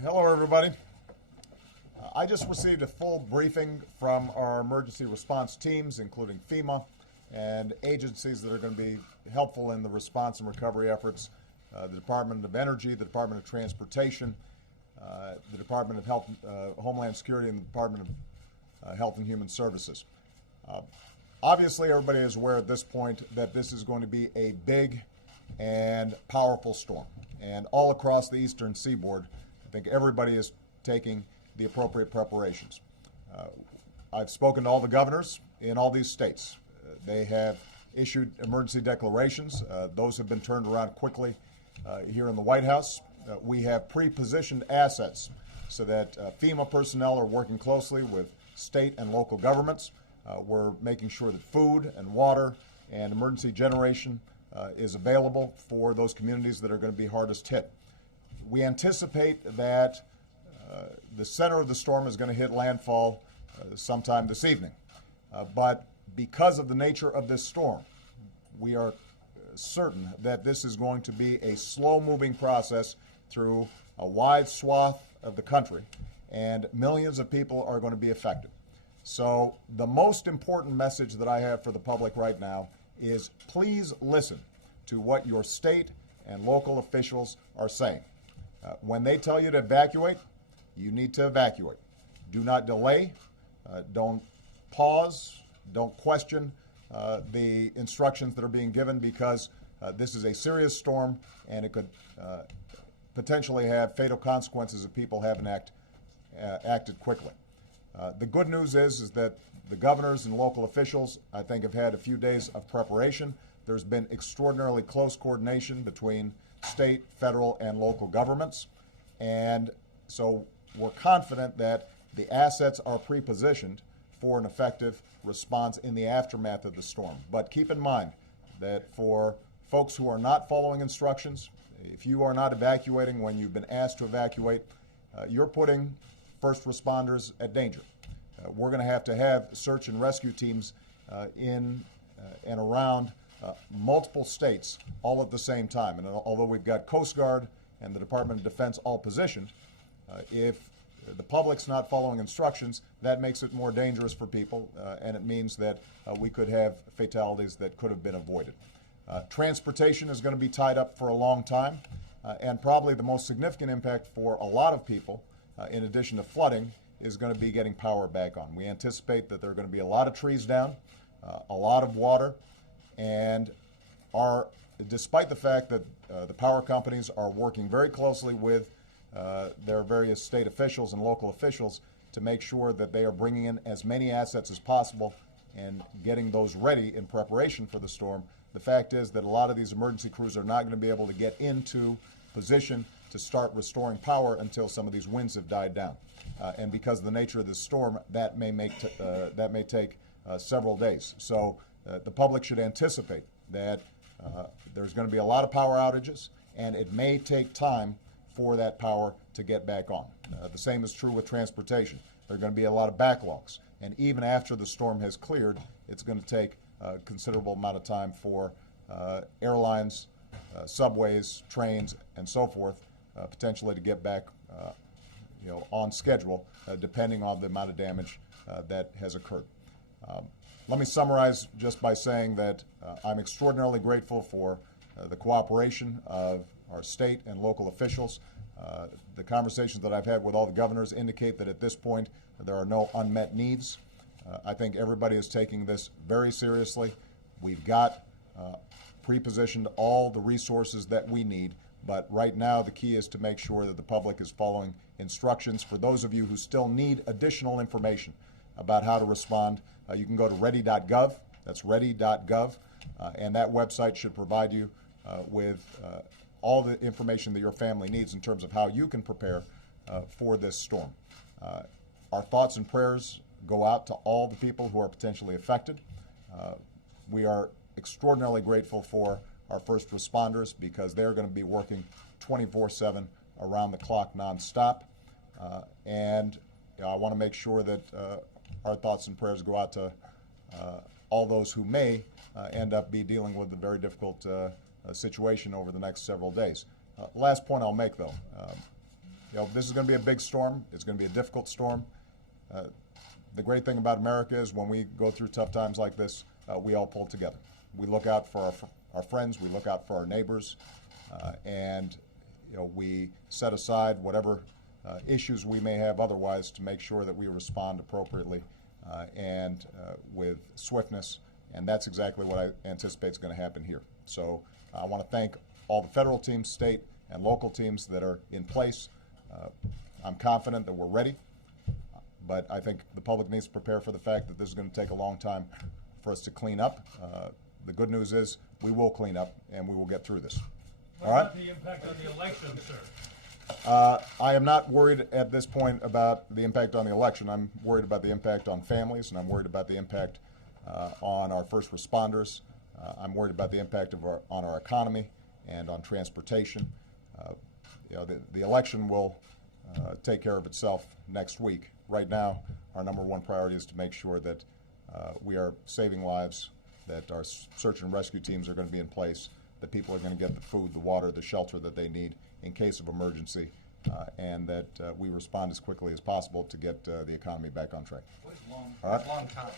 Hello, everybody. I just received a full briefing from our emergency response teams, including FEMA and agencies that are going to be helpful in the response and recovery efforts. The Department of Energy, the Department of Transportation, the Department of Health, Homeland Security, and the Department of Health and Human Services. Obviously, everybody is aware at this point that this is going to be a big and powerful storm. And all across the eastern seaboard, I think everybody is taking the appropriate preparations. I've spoken to all the governors in all these states. They have issued emergency declarations. Those have been turned around quickly here in the White House. We have pre-positioned assets so that FEMA personnel are working closely with state and local governments. We're making sure that food and water and emergency generation is available for those communities that are going to be hardest hit. We anticipate that the center of the storm is going to hit landfall sometime this evening. But because of the nature of this storm, we are certain that this is going to be a slow-moving process through a wide swath of the country, and millions of people are going to be affected. So the most important message that I have for the public right now is please listen to what your state and local officials are saying. When they tell you to evacuate, you need to evacuate. Do not delay. Don't pause. Don't question the instructions that are being given, because this is a serious storm and it could potentially have fatal consequences if people haven't acted quickly. The good news is that the governors and local officials, I think, have had a few days of preparation. There's been extraordinarily close coordination between state, federal, and local governments. And so we're confident that the assets are pre-positioned for an effective response in the aftermath of the storm. But keep in mind that for folks who are not following instructions, if you are not evacuating when you've been asked to evacuate, you're putting first responders at danger. We're going to have search and rescue teams in and around multiple states all at the same time. And although we've got Coast Guard and the Department of Defense all positioned, if the public's not following instructions, that makes it more dangerous for people, and it means that we could have fatalities that could have been avoided. Transportation is going to be tied up for a long time, and probably the most significant impact for a lot of people, in addition to flooding, is going to be getting power back on. We anticipate that there are going to be a lot of trees down, a lot of water, and despite the fact that the power companies are working very closely with their various state officials and local officials to make sure that they are bringing in as many assets as possible and getting those ready in preparation for the storm, the fact is that a lot of these emergency crews are not going to be able to get into position to start restoring power until some of these winds have died down. And because of the nature of this storm, that may take several days. So the public should anticipate that there's going to be a lot of power outages, and it may take time for that power to get back on. The same is true with transportation. There are going to be a lot of backlogs, and even after the storm has cleared, it's going to take a considerable amount of time for airlines, subways, trains, and so forth, potentially to get back on schedule, depending on the amount of damage that has occurred. Let me summarize just by saying that I'm extraordinarily grateful for the cooperation of our state and local officials. The conversations that I've had with all the governors indicate that at this point there are no unmet needs. I think everybody is taking this very seriously. We've got pre-positioned all the resources that we need, but right now the key is to make sure that the public is following instructions. For those of you who still need additional information about how to respond, you can go to ready.gov. That's ready.gov, and that website should provide you with all the information that your family needs in terms of how you can prepare for this storm. Our thoughts and prayers go out to all the people who are potentially affected. We are extraordinarily grateful for our first responders because they're going to be working 24/7 around the clock nonstop. And I want to make sure that our thoughts and prayers go out to all those who may end up dealing with a very difficult situation over the next several days. Last point I'll make, though. This is going to be a big storm. It's going to be a difficult storm. The great thing about America is when we go through tough times like this, we all pull together. We look out for our friends, we look out for our neighbors, and we set aside whatever issues we may have otherwise to make sure that we respond appropriately and with swiftness, and that's exactly what I anticipate is going to happen here. So I want to thank all the federal teams, state and local teams that are in place. I'm confident that we're ready, but I think the public needs to prepare for the fact that this is going to take a long time for us to clean up. The good news is we will clean up and we will get through this. What about the impact on the election, sir? I am not worried at this point about the impact on the election. I'm worried about the impact on families, and I'm worried about the impact on our first responders. I'm worried about the impact on our economy and on transportation. The election will take care of itself next week. Right now, our number one priority is to make sure that we are saving lives, that our search and rescue teams are going to be in place, that people are going to get the food, the water, the shelter that they need in case of emergency, and that we respond as quickly as possible to get the economy back on track. What is long time?